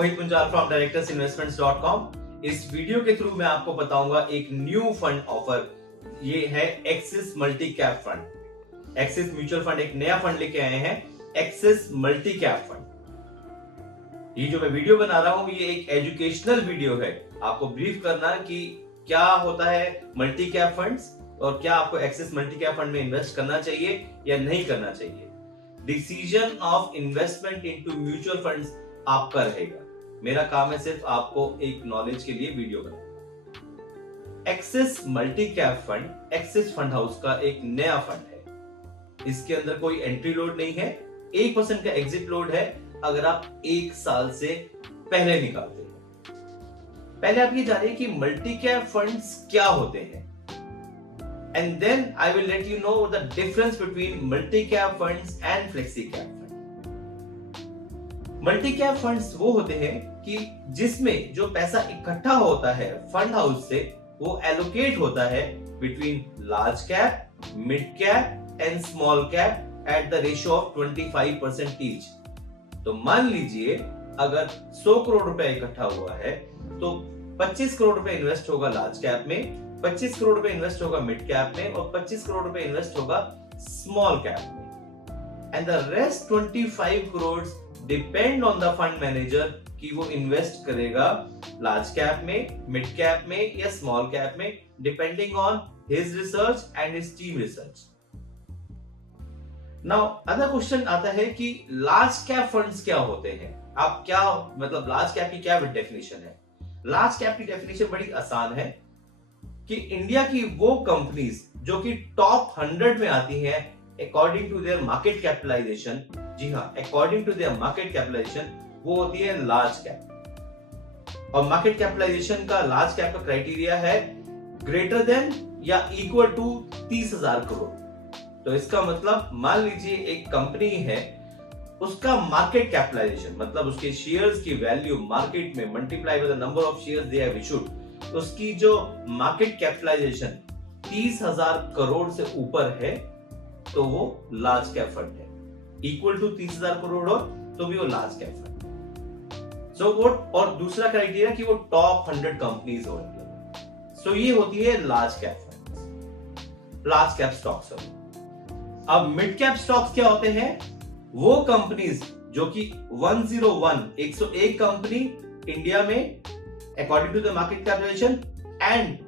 Mohit Munjal from directorsinvestments.com। इस video के through मैं आपको बताऊंगा एक न्यू फंड ऑफर। ये है axis multi cap fund. Axis mutual fund एक नया फंड लेके आए हैं, एक्सिस मल्टी कैप फंड। ये जो मैं वीडियो बना रहा हूं ये एक एजुकेशनल वीडियो है, आपको ब्रीफ करना कि क्या होता है मल्टी कैप फंड्स और क्या आपको एक्सिस मल्टी कैप फंड में इन्वेस्ट करना चाहिए या नहीं करना चाहिए। Decision of investment into mutual funds आपका रहेगा, मेरा काम है सिर्फ आपको एक नॉलेज के लिए वीडियो बनाना। Axis multi cap fund Axis fund house का एक नया फंड है। इसके अंदर कोई एंट्री लोड नहीं है, 1% का एग्जिट लोड है अगर आप 1 साल से पहले निकालते हैं। पहले आप ये जानिए कि मल्टी कैप फंड्स क्या होते हैं, and then I will let you know the difference between multi cap funds and flexi cap fund. Multi cap funds वो होते हैं कि जिसमें जो पैसा इकट्ठा होता है फंड हाउस से वो एलोकेट होता है between large cap, mid cap and small cap at the ratio of 25% each. तो मान लीजिए अगर 100 करोड़ रुपए इकट्ठा हुआ है तो 25 करोड़ रुपए इन्वेस्ट होगा लार्ज कैप में, 25 करोड़ रुपए इन्वेस्ट होगा मिड कैप में और 25 करोड़ रुपए इन्वेस्ट होगा स्मॉल कैप में। And the rest 25 crore depend on the fund manager कि वो इन्वेस्ट करेगा लार्ज कैप में, मिड कैप में या स्मॉल कैप में, depending on his research and his team research. Now other question आता है कि लार्ज कैप फंड्स क्या होते हैं, आप क्या मतलब लार्ज कैप की क्या डेफिनेशन है। लार्ज कैप की डेफिनेशन बड़ी आसान है कि इंडिया की वो कंपनीज जो कि टॉप 100 में आती हैं according to their market capitalization, जी हाँ according to their market capitalization, वो होती है लार्ज कैप। और मार्केट कैपिटलाइजेशन का लार्ज कैप का क्राइटेरिया है ग्रेटर देन या इक्वल टू 30,000 करोड़। तो इसका मतलब मान लीजिए एक कंपनी है, उसका मार्केट कैपिटलाइजेशन मतलब उसके शेयर्स की वैल्यू मार्केट में multiply by the number of shares they have issued, उसकी जो मार्केट कैपिटलाइजेशन 30,000 करोड़ से ऊपर है तो वो लार्ज कैप फंड है। इक्वल टू 30,000 करोड़ हो तो भी वो लार्ज कैप फंड। सो वो और दूसरा क्राइटेरिया कि वो टॉप 100 कंपनीज होंगे। सो ये होती है large cap fund, large cap stocks. अब मिड कैप स्टॉक्स क्या होते हैं, वो कंपनीज जो कि 101 कंपनी इंडिया में according to the market capitalization and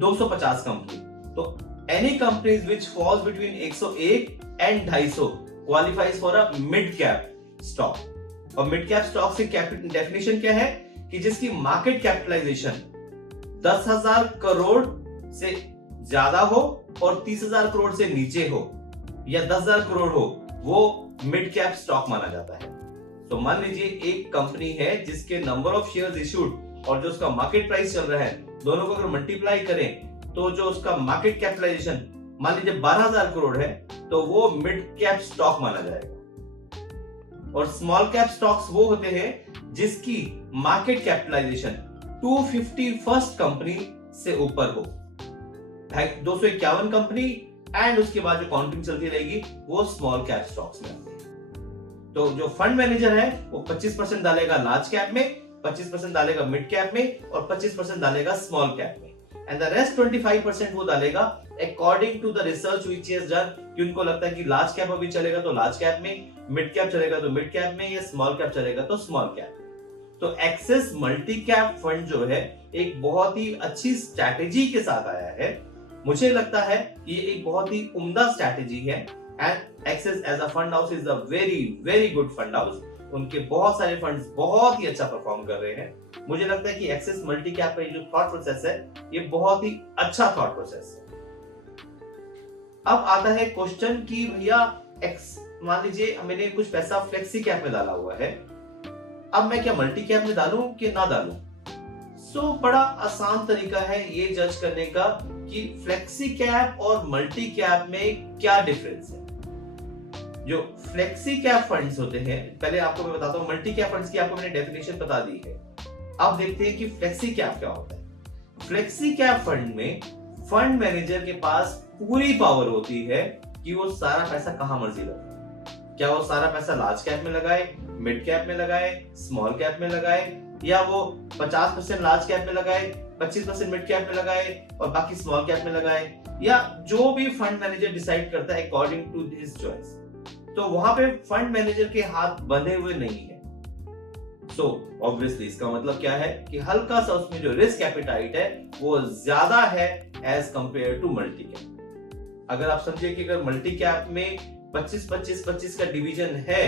250 company. तो any companies which falls between 101 and 250 qualifies for a mid cap stock. और मिड कैप स्टॉक की डेफिनेशन क्या है कि जिसकी मार्केट कैपिटलाइजेशन 10,000 करोड़ से ज्यादा हो और 30,000 करोड़ से नीचे हो या 10,000 करोड़ हो, वो मिड कैप स्टॉक माना जाता है। तो मान लीजिए एक कंपनी है जिसके नंबर ऑफ शेयर्स इशूड और जो उसका मार्केट प्राइस चल रहा है, दोनों को अगर मल्टीप्लाई करें तो जो उसका मार्केट कैपिटलाइजेशन मान लीजिए 12,000 करोड़ है तो वो मिड कैप स्टॉक माना जाएगा। और स्मॉल कैप स्टॉक्स वो होते हैं जिसकी मार्केट कैपिटलाइजेशन 251 कंपनी से ऊपर हो, 251 कंपनी एंड उसके बाद जो काउंटिंग चलती रहेगी वो स्मॉल कैप स्टॉक्स में आती है। तो जो फंड मैनेजर है वो 25% डालेगा लार्ज कैप में, 25% डालेगा मिड कैप में और 25% डालेगा स्मॉल कैप में, एंड द रेस्ट 25% वो डालेगा according to the research which he has done कि उनको लगता है कि लार्ज कैप अभी चलेगा तो लार्ज कैप में, मिड कैप चलेगा तो मिड कैप में या स्मॉल कैप चलेगा तो स्मॉल कैप। तो एक्सिस मल्टी कैप फंड जो है एक बहुत ही अच्छी स्ट्रैटेजी के साथ आया है। मुझे लगता है ये एक बहुत ही उम्दा स्ट्रैटेजी है and Axis as a fund house is a very very good fund house. उनके बहुत सारे फंड्स बहुत ही अच्छा परफॉर्म कर रहे हैं। मुझे लगता है कि एक्सिस मल्टी कैप का जो थॉट प्रोसेस है ये बहुत ही अच्छा थॉट प्रोसेस है। अब आता है क्वेश्चन कि भैया मान लीजिए मैंने कुछ पैसा फ्लेक्सी कैप में डाला हुआ है, अब मैं क्या मल्टी कैप में डालूं कि ना डालूं। सो बड़ा आसान तरीका है ये जज करने का कि फ्लेक्सी कैप और मल्टी कैप में क्या डिफरेंस है। जो फ्लेक्सी कैप फंड्स होते हैं, पहले आपको मैं बताता हूं मल्टी कैप फंड्स की आपको मैंने डेफिनेशन बता दी है। अब देखते हैं कि फ्लेक्सी कैप क्या होता है। फ्लेक्सी कैप फंड में फंड मैनेजर के पास पूरी पावर होती है कि वो सारा पैसा कहां मर्जी लगाए। क्या वो सारा पैसा लार्ज कैप में लगाए, मिड कैप में लगाए, स्मॉल कैप में लगाए, या वो 50% लार्ज कैप में लगाए, 25% मिड कैप में लगाए और बाकी स्मॉल कैप में लगाए, या जो भी फंड मैनेजर डिसाइड करता है अकॉर्डिंग टू हिज चॉइस। तो वहां पे फंड मैनेजर के हाथ बंधे हुए नहीं है। सो ऑब्वियसली इसका मतलब क्या है कि हल्का सा उसमें जो रिस्क एपिटाइट है वो ज्यादा है as compare to multi cap. अगर आप समझिए कि अगर मल्टी कैप में 25-25-25 का डिवीजन है,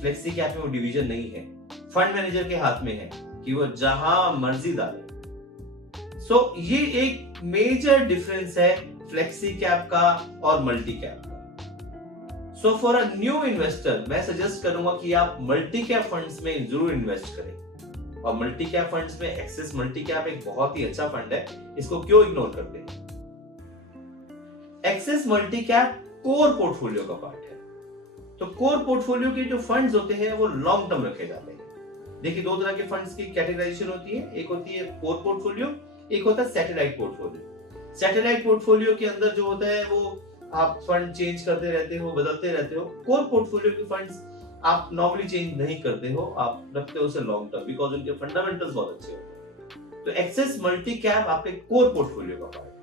फ्लेक्सी कैप में वो डिवीजन नहीं है, फंड मैनेजर के हाथ में है कि वो जहां मर्जी डाले। सो ये एक मेजर डिफरेंस है फ्लेक्सी कैप का और मल्टी कैप का। So for a new investor मैं सजेस्ट करूंगा कि आप मल्टी कैप फंड्स में जरूर इन्वेस्ट करें। और मल्टी कैप फंड्स में एक्सिस मल्टी कैप एक बहुत ही अच्छा फंड है, इसको क्यों इग्नोर करते हैं। Axis multi cap core portfolio का पार्ट है। तो कोर पोर्टफोलियो के जो फंड्स होते हैं वो लॉन्ग टर्म रखे जाते हैं। देखिए दो तरह के फंड्स की कैटेगराइजेशन होती है, एक होती है कोर पोर्टफोलियो, एक होता है सैटेलाइट पोर्टफोलियो। सैटेलाइट पोर्टफोलियो के अंदर जो होता है वो आप फंड चेंज करते रहते हो, बदलते रहते हो। कोर पोर्टफोलियो के फंड्स आप नॉर्मली चेंज नहीं करते हो, आप रखते हो उसे लॉन्ग टर्म, बिकॉज उनके फंडामेंटल्स बहुत अच्छे होते हैं। तो एक्सिस मल्टी कैप आपके कोर पोर्टफोलियो का पार्ट है।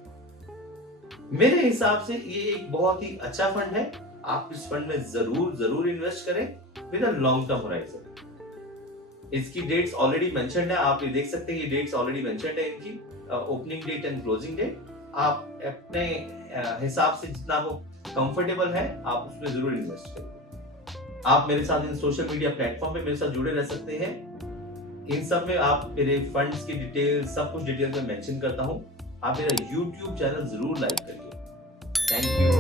मेरे हिसाब से ये एक बहुत ही अच्छा फंड है, आप इस फंड में जरूर इन्वेस्ट करें with a long term horizon. इसकी डेट्स ऑलरेडी मेंशन्ड है, आप ये देख सकते हैं, ये डेट्स ऑलरेडी मेंशन्ड है इनकी, opening date and closing date. आप अपने हिसाब से जितना आपको कंफर्टेबल है आप उसमें जरूर इन्वेस्ट करें। आप मेरे साथ इन सोशल मीडिया प्लेटफॉर्म पे मेरे साथ जुड़े रह सकते हैं। इन सब में आप मेरे फंड्स की डिटेल, सब कुछ डिटेल में मेंशन करता हूं। आप मेरा YouTube चैनल जरूर लाइक करिए। Thank you.